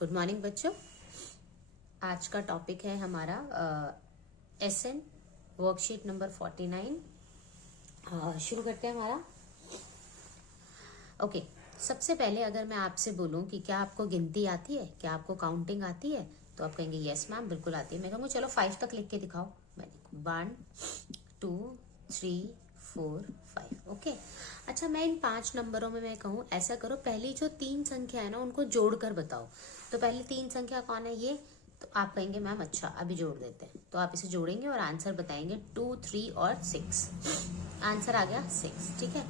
Good morning बच्चों। आज का टॉपिक है हमारा एसएन वर्कशीट नंबर 49। शुरू करते हैं हमारा। ओके, सबसे पहले अगर मैं आपसे बोलूं कि क्या आपको गिनती आती है, क्या आपको काउंटिंग आती है, तो आप कहेंगे यस मैम बिल्कुल आती है। मैं कहूँगा चलो 5 तक लिख के दिखाओ। मैंने 1 2 3 4 5। ओके, अच्छा मैं इन 5 नंबरों में मैं कहूँ ऐसा करो, पहली जो 3 संख्या है ना उनको जोड़कर बताओ। तो पहली 3 संख्या कौन है ये, तो आप कहेंगे मैम अच्छा अभी जोड़ देते हैं। तो आप इसे जोड़ेंगे और आंसर बताएंगे 2 3 और 6। आंसर आ गया 6। ठीक है।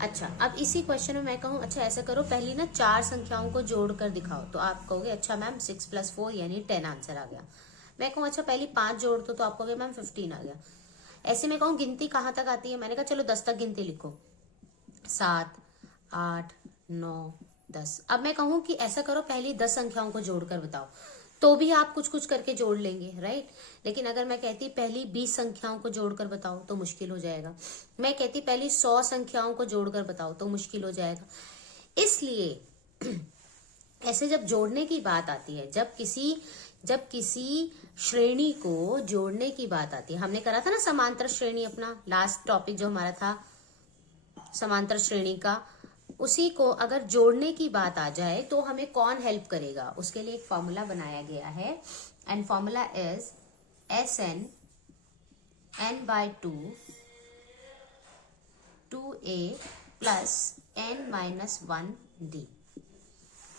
अच्छा, अब इसी क्वेश्चन में मैं कहूँ अच्छा ऐसा करो, पहली ना 4 संख्याओं को जोड़कर दिखाओ। तो आप कहोगे अच्छा मैम 6 + 4 यानी 10 आंसर आ गया। मैं कहूँ अच्छा पहली 5 जोड़ दो, तो आप कहोगे मैम 15 आ गया। ऐसे में कहूँ गिनती कहाँ तक आती है, मैंने कहा चलो 10 तक गिनती लिखो, 7 8 9 10। अब मैं कहूँ कि ऐसा करो पहली 10 संख्याओं को जोड़कर बताओ, तो भी आप कुछ कुछ करके जोड़ लेंगे, राइट। लेकिन अगर मैं कहती पहली 20 संख्याओं को जोड़कर बताओ तो मुश्किल हो जाएगा। मैं कहती पहली 100 संख्याओं को जोड़कर बताओ तो मुश्किल हो जाएगा। इसलिए ऐसे जब जोड़ने की बात आती है, जब किसी श्रेणी को जोड़ने की बात आती है, हमने करा था ना समांतर श्रेणी, अपना लास्ट टॉपिक जो हमारा था समांतर श्रेणी का, उसी को अगर जोड़ने की बात आ जाए तो हमें कौन हेल्प करेगा, उसके लिए एक फॉर्मूला बनाया गया है। And formula is SN n/2 2a + n-1d।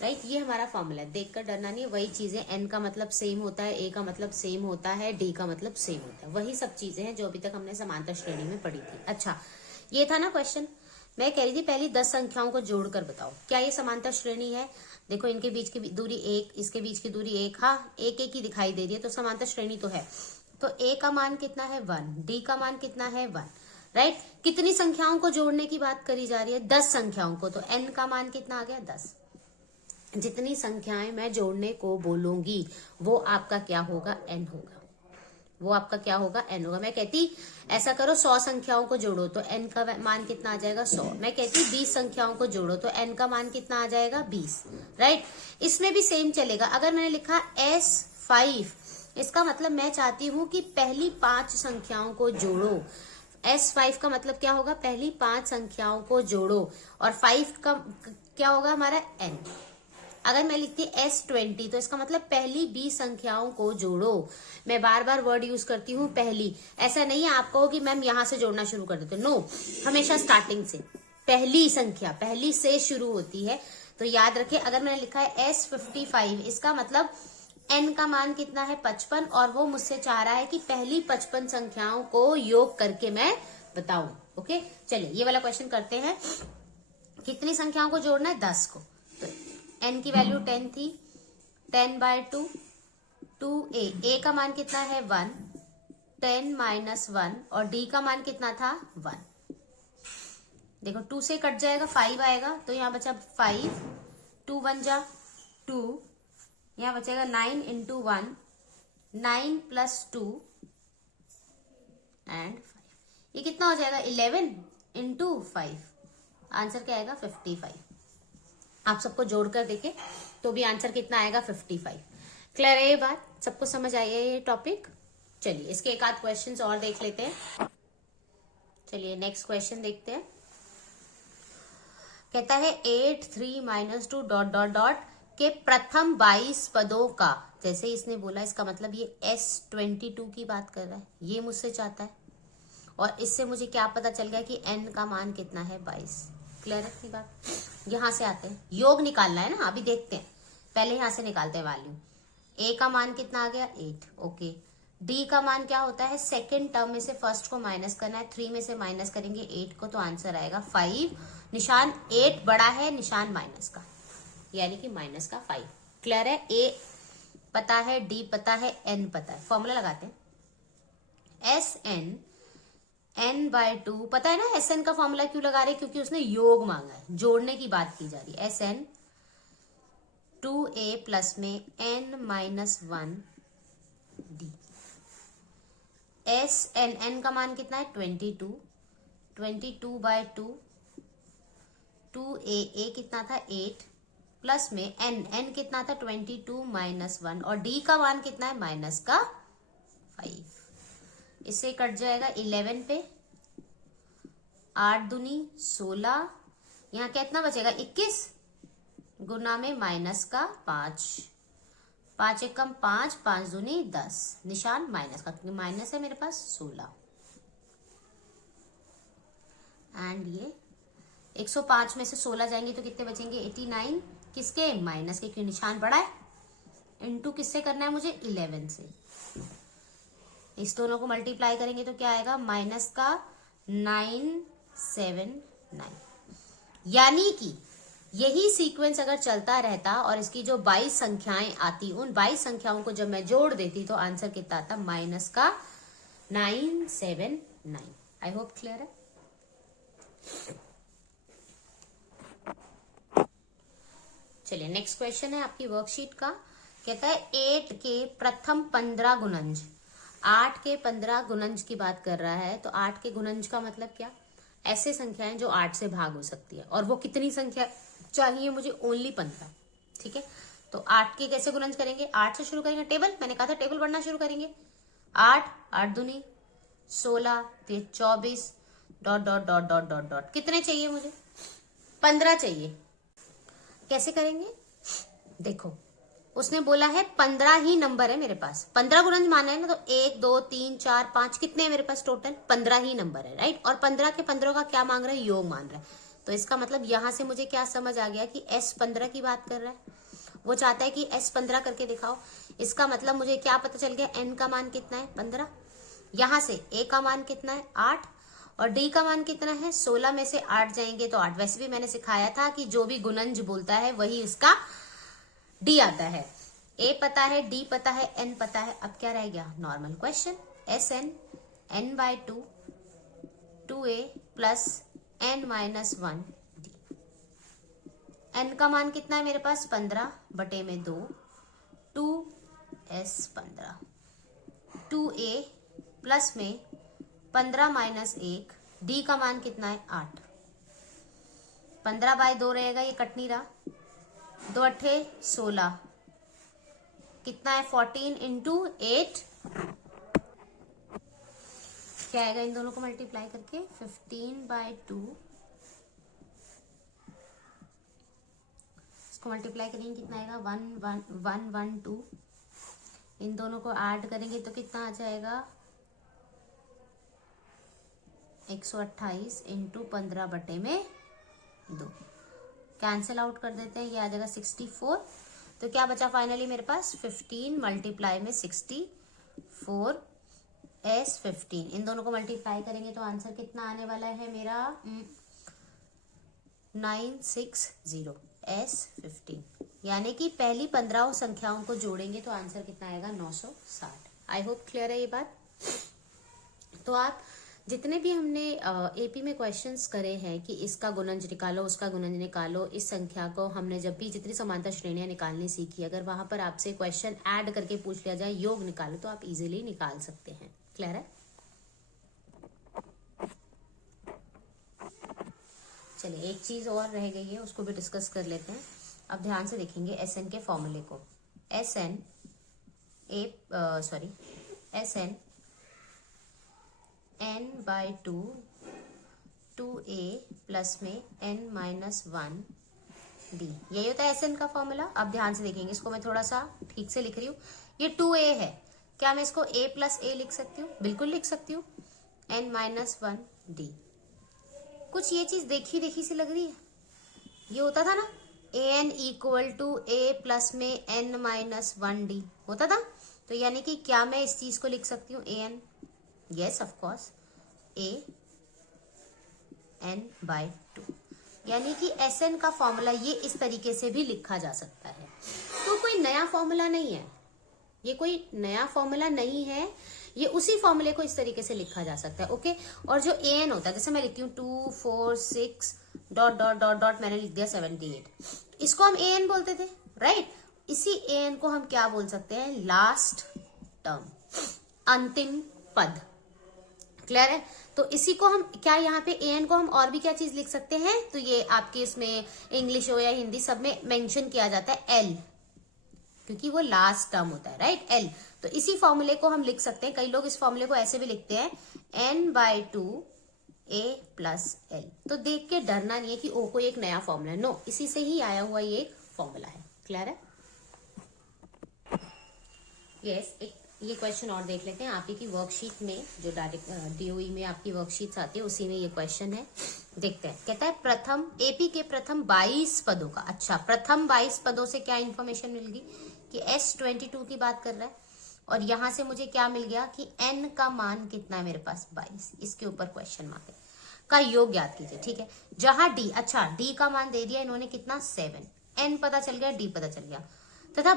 Right, ये हमारा फॉर्मूला है। देखकर डरना नहीं है, वही चीजें, n का मतलब सेम होता है, a का मतलब सेम होता है, d का मतलब सेम होता है, वही सब चीजें हैं जो अभी तक हमने समांतर श्रेणी में पढ़ी थी। अच्छा, ये था ना क्वेश्चन। मैं कह रही थी पहली 10 संख्याओं को जोड़कर बताओ क्या ये समांतर श्रेणी है। देखो इनके बीच की दूरी 1, इसके बीच की दूरी 1, हाँ 1 1 ही दिखाई दे रही है, तो समांतर श्रेणी तो है। तो a का मान कितना है 1, d का मान कितना है 1, राइट। कितनी संख्याओं को जोड़ने की बात करी जा रही है, 10 संख्याओं को, तो n का मान कितना आ गया 10। जितनी संख्याएं मैं जोड़ने को बोलूंगी वो आपका क्या होगा, n होगा। वो आपका क्या होगा, n होगा। मैं कहती ऐसा करो 100 संख्याओं को जोड़ो, तो n का मान कितना आ जाएगा 100। मैं कहती 20 संख्याओं को जोड़ो, तो n का मान कितना आ जाएगा 20, राइट। इसमें भी सेम चलेगा। अगर मैंने लिखा S5, इसका मतलब मैं चाहती हूं कि पहली 5 संख्याओं को जोड़ो। S5 का मतलब क्या होगा, पहली 5 संख्याओं को जोड़ो, और 5 का क्या होगा हमारा n। अगर मैं लिखती S20, तो इसका मतलब पहली 20 संख्याओं को जोड़ो। मैं बार बार वर्ड यूज करती हूँ पहली, ऐसा नहीं है आप कहो कि मैम यहां से जोड़ना शुरू कर देते, नो, हमेशा स्टार्टिंग से पहली संख्या पहली से शुरू होती है। तो याद रखें, अगर मैंने लिखा है S55, इसका मतलब n का मान कितना है 55, और वो मुझसे चाह रहा है कि पहली 55 संख्याओं को योग करके मैं बताऊं। ओके, चलिए ये वाला क्वेश्चन करते हैं। कितनी संख्याओं को जोड़ना है, 10 को। तो n की वैल्यू 10 थी, 10/2 2a का मान कितना है 1, 10 - 1, और d का मान कितना था 1। देखो 2 से कट जाएगा, 5 आएगा, तो यहाँ बचा 5, 2 1 जा 2, यहाँ बचेगा 9 × 1, 9 + 2 एंड 5। ये कितना हो जाएगा 11 × 5। आंसर क्या आएगा 55। आप सबको जोड़कर देखें तो भी आंसर कितना आएगा 55। क्लियर है ये बात, सबको समझ आई है ये टॉपिक। चलिए इसके एक आध क्वेश्चंस और देख लेते हैं। चलिए नेक्स्ट क्वेश्चन देखते हैं। कहता है 8 3 - 2 ... के प्रथम 22 पदों का, जैसे इसने बोला इसका मतलब ये S22 की बात कर रहा है, ये मुझसे चाहता है, और इससे मुझे क्या पता चल गया कि n का मान कितना है 22। क्लियर है की बात। यहां से आते हैं, योग निकालना है ना, अभी देखते हैं, पहले यहां से निकालते हैं वैल्यू। a का मान कितना आ गया 8, ओके। d का मान क्या होता है, सेकेंड टर्म में से फर्स्ट को माइनस करना है, 3 में से माइनस करेंगे 8 को, तो आंसर आएगा 5। निशान 8 बड़ा है निशान माइनस का, यानी कि माइनस का 5। क्लियर है, a पता है, d पता है, n पता है। फॉर्मूला लगाते हैं, SN n/2, पता है ना SN का फॉर्मूला क्यों लगा रहे हैं, क्योंकि उसने योग मांगा है, जोड़ने की बात की जा रही है। SN 2a प्लस में n - 1d। SN n का मान कितना है 22, 22/2 2a, a कितना था 8, प्लस में एन कितना था 22 माइनस 1 और डी का मान कितना है माइनस का 5। इससे कट जाएगा 11 पे, 8 दूनी 16, यहाँ कितना बचेगा 21 गुना में माइनस का 5, 5 एक कम 5, 5 दूनी 10, निशान माइनस का क्योंकि माइनस है मेरे पास 16। एंड ये 105 में से 16 जाएंगे तो कितने बचेंगे 89, किसके माइनस के क्यों निशान पड़ा है, इनटू किससे करना है मुझे 11 से। इस दोनों को मल्टीप्लाई करेंगे तो क्या आएगा माइनस का 979। यानी कि यही सीक्वेंस अगर चलता रहता और इसकी जो 22 संख्याएं आती उन 22 संख्याओं को जब मैं जोड़ देती तो आंसर कितना आता माइनस का 979। आई होप क्लियर है। चलिए नेक्स्ट क्वेश्चन है आपकी वर्कशीट का। कहता है 8 के प्रथम 15 गुणज, 8 के 15 गुणज की बात कर रहा है। तो 8 के गुणज का मतलब क्या, ऐसे संख्याएं जो 8 से भाग हो सकती है और वो कितनी संख्या चाहिए मुझे ओनली 15। ठीक है, तो 8 के कैसे गुणज करेंगे, 8 से शुरू करेंगे, टेबल मैंने कहा था टेबल पढ़ना शुरू करेंगे। 8 8 दूनी 16, 24 dot dot dot dot dot dot, कितने चाहिए मुझे 15 चाहिए। कैसे करेंगे, देखो उसने बोला है 15 ही नंबर है मेरे पास, 15 गुणज माना है ना, तो 1 2 3 4 5 कितने है मेरे पास टोटल 15 ही नंबर है, राइट। और 15 के 15 का क्या मांग रहा है, योग मान रहा है। तो इसका मतलब यहां से मुझे क्या समझ आ गया कि S 15 की बात कर रहा है, वो चाहता है कि S 15 करके दिखाओ। इसका मतलब मुझे क्या पता चल गया, N का मान कितना है 15, यहां से A का मान कितना है 8 और D का मान कितना है 16 में से 8 जाएंगे तो 8। वैसे भी मैंने सिखाया था कि जो भी गुणनज बोलता है वही उसका D आता है। A पता है, D पता है, N पता है। अब क्या रह गया, normal question, SN n/2 2A plus n minus 1 D। N का मान कितना है मेरे पास 15 बटे में 2, 2S 15, 2A प्लस में 15 माइनस 1, D का मान कितना है 8, 15/2 रहेगा, ये कट नहीं रहा, 2 अट्ठे 16, कितना है 14 इंटू 8, क्या आएगा इन दोनों को मल्टीप्लाई करके 15/2, इसको मल्टीप्लाई करेंगे कितना आएगा 112, इन दोनों को ऐड करेंगे तो कितना आ जाएगा 128 इंटू 15 बटे में 2, कैंसिल आउट कर देते हैं, ये आ जाएगा 64। तो क्या बचा फाइनली मेरे पास 15 मल्टीप्लाई में 64 S 15, इन दोनों को मल्टीप्लाई करेंगे तो आंसर कितना आने वाला है मेरा 960 S 15। यानी कि पहली 15 संख्याओं को जोड़ेंगे तो आंसर कितना आएगा 960। आई होप क्लियर है ये बात। तो आप जितने भी हमने एपी में क्वेश्चंस करे हैं कि इसका गुणज निकालो उसका गुणज निकालो, इस संख्या को हमने जब भी जितनी समांतर श्रेणियां निकालनी सीखी, अगर वहां पर आपसे क्वेश्चन ऐड करके पूछ लिया जाए योग निकालो तो आप इजीली निकाल सकते हैं। क्लियर है। चलिए एक चीज और रह गई है, उसको भी डिस्कस कर लेते हैं। अब ध्यान से देखेंगे SN के फॉर्मूले को। SN n/2 2A प्लस में n माइनस 1 D, यही होता है SN का फॉर्मूला। अब ध्यान से देखेंगे, इसको मैं थोड़ा सा ठीक से लिख रही हूँ। ये 2A है, क्या मैं इसको A प्लस A लिख सकती हूँ, बिल्कुल लिख सकती हूँ, n माइनस 1 D। कुछ ये चीज देखी देखी सी लग रही है, ये होता था ना AN equal to A plus में n माइनस 1 D होता था। तो यानी कि क्या मैं इस चीज को लिख सकती हूँ AN, yes of course, AN/2, यानी कि SN का फॉर्मूला ये इस तरीके से भी लिखा जा सकता है। तो कोई नया फॉर्मूला नहीं है, ये कोई नया फॉर्मूला नहीं है, ये उसी फॉर्मूले को इस तरीके से लिखा जा सकता है। ओके, और जो AN होता है, जैसे मैं लिखती हूँ 2 4 6 डॉट डॉट डॉट डॉट, मैंने लिख दिया 78, इसको हम AN बोलते थे, राइट। इसी AN को हम क्या बोल सकते हैं, लास्ट टर्म, अंतिम पद, क्लियर है? तो इसी को हम क्या यहाँ पे an को हम और भी क्या चीज लिख सकते हैं, तो ये आपके इसमें इंग्लिश हो या हिंदी सब में मेंशन किया जाता है l, क्योंकि वो लास्ट टर्म होता है, राइट, l। तो इसी फॉर्मूले को हम लिख सकते हैं, कई लोग इस फॉर्मूले को ऐसे भी लिखते हैं n/2 a प्लस एल। तो देख के डरना नहीं है कि ओ कोई एक नया फॉर्मूला है, नो, इसी से ही आया हुआ ये एक फॉर्मूला है। क्लियर है? यस, एक ये क्वेश्चन और देख लेते हैं। आप ही की वर्कशीट में जो डायरेक्ट डीओई में आपकी वर्कशीट्स आती है उसी में ये क्वेश्चन है, देखते हैं। कहता है प्रथम एपी के प्रथम 22 पदों का, अच्छा प्रथम 22 पदों से क्या इन्फॉर्मेशन मिल गई कि S22 की बात कर रहा है, और यहां से मुझे क्या मिल गया कि n का मान कितना है मेरे पास 22, इसके ऊपर क्वेश्चन मार्क है, का योग याद कीजिए, ठीक है। जहां d, अच्छा d का मान दे दिया इन्होंने कितना 7, n पता चल गया, d पता चल गया, तथा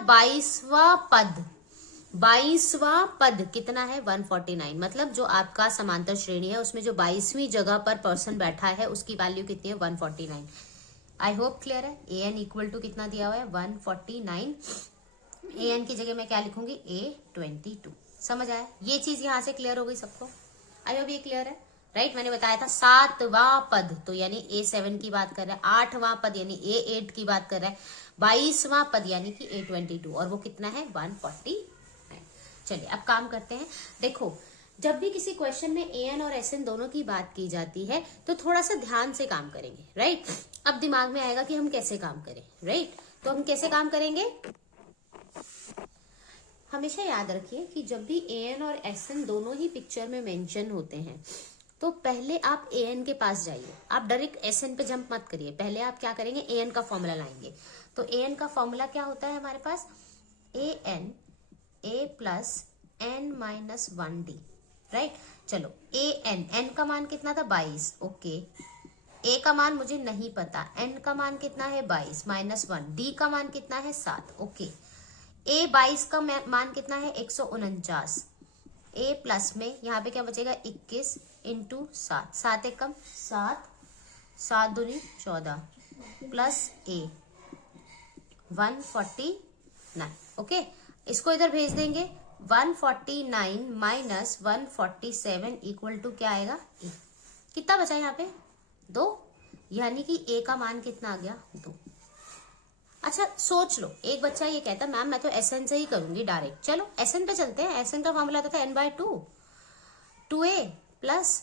22वां पद कितना है 149, मतलब जो आपका समांतर श्रेणी है उसमें जो 22वीं जगह पर पर्सन बैठा है उसकी वैल्यू कितनी है 149। आई होप क्लियर है। an इक्वल टू कितना दिया हुआ है 149, an की जगह मैं क्या लिखूंगी A22। समझ आया? ये चीज यहां से क्लियर हो गई सबको? आई होप ये क्लियर है, राइट। मैंने बताया था 7वां पद तो यानी A7 की बात कर रहा है, 8वां पद यानी A8 की बात कर रहा है, 22वां पद यानी कि A22, और वो कितना है 149। चलिए अब काम करते हैं। देखो, जब भी किसी क्वेश्चन में an और sn दोनों की बात की जाती है तो थोड़ा सा ध्यान से काम करेंगे, राइट। अब दिमाग में आएगा कि हम कैसे काम करें, राइट। तो हम कैसे काम करेंगे, हमेशा याद रखिए कि जब भी an और sn दोनों ही पिक्चर में मेंशन होते हैं तो पहले आप an के पास जाइए, आप डायरेक्ट sn पे जंप मत करिए। पहले आप क्या करेंगे, an का फॉर्मूला लाएंगे। तो an का फॉर्मूला क्या होता है हमारे पास, an a plus n minus 1d, right. चलो n का मान कितना था 22, ओके। a का मान मुझे नहीं पता, n का मान कितना है 22 माइनस 1, d का मान कितना है 7, ओके। a 22 का मान कितना है 149, a प्लस में यहाँ पे क्या बचेगा 21 इंटू 7, 7 एकम 7, 7 दूनी 14 प्लस a 149, ओके। इसको इधर भेज देंगे, 149 माइनस 147 इक्वल टू क्या आएगा a। कितना बचा यहाँ पे 2, यानी कि a का मान कितना आ गया 2। अच्छा सोच लो, एक बच्चा ये कहता मैम मैं तो SN से ही करूंगी डायरेक्ट, चलो SN पे चलते हैं। SN का फॉर्मूला था n/2, 2a plus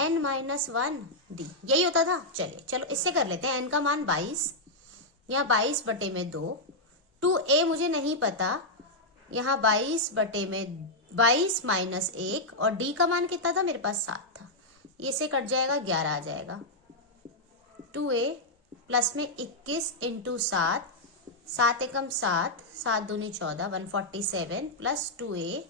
n minus 1d, यही होता था। चलिए चलो इससे कर लेते हैं। n का मान 22, यहाँ 22 बटे में 2, 2a मुझे नहीं पता, यहाँ 22 बटे में 22 माइनस 1, और d का मान कितना था मेरे पास 7 था, ये से कट जाएगा 11 आ जाएगा। 2a प्लस में 21 इंटू 7, 7 एकम 7, 7 दूनी 14, 147 plus 2a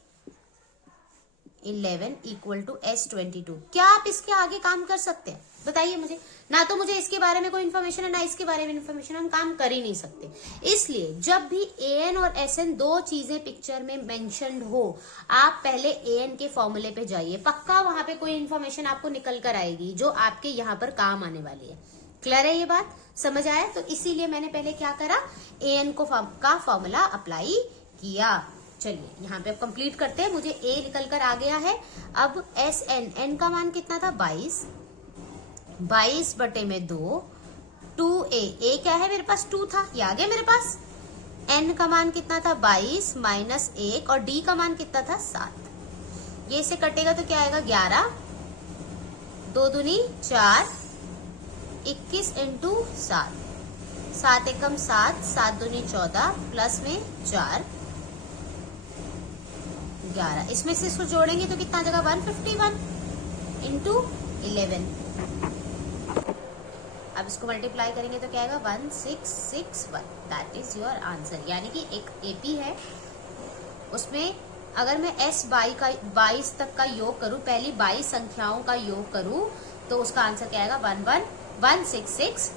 11 equal to S22। क्या आप इसके आगे काम कर सकते हैं बताइए मुझे? ना तो मुझे इसके बारे में कोई इन्फॉर्मेशन है ना इसके बारे में इन्फॉर्मेशन, हम काम कर ही नहीं सकते। इसलिए जब भी an और sn दो चीजें पिक्चर में मेंशन्ड हो, आप पहले an के फॉर्मूले पे जाइए, पक्का वहां पे कोई इन्फॉर्मेशन आपको निकल कर आएगी जो आपके यहाँ पर काम आने वाली है। क्लियर है ये बात? समझ आया? तो इसीलिए मैंने पहले क्या करा, an का फॉर्मूला अप्लाई किया। चलिए यहाँ पे अब कंप्लीट करते हैं। मुझे a निकल कर आ गया है। अब n का मान कितना था 22, 22 बटे में 2, 2a क्या है मेरे पास 2 था, ये आ गया मेरे पास। n का मान कितना था 22 माइनस 1, और d का मान कितना था 7, ये से कटेगा तो क्या आएगा 11, 2 दूनी 4, 21 इंटू 7, 7 एकम 7, 7 दूनी 14 प्लस में 4, 11। इसमें से इसको जोड़ेंगे तो कितना जगह 151 इंटू 11। अब इसको मल्टीप्लाई करेंगे तो क्या आएगा 1661। That is your answer. यानी कि एक एपी है, उसमें अगर मैं S22 तक का योग करूं, पहली 22 संख्याओं का योग करूं, तो उसका आंसर क्या आएगा 11166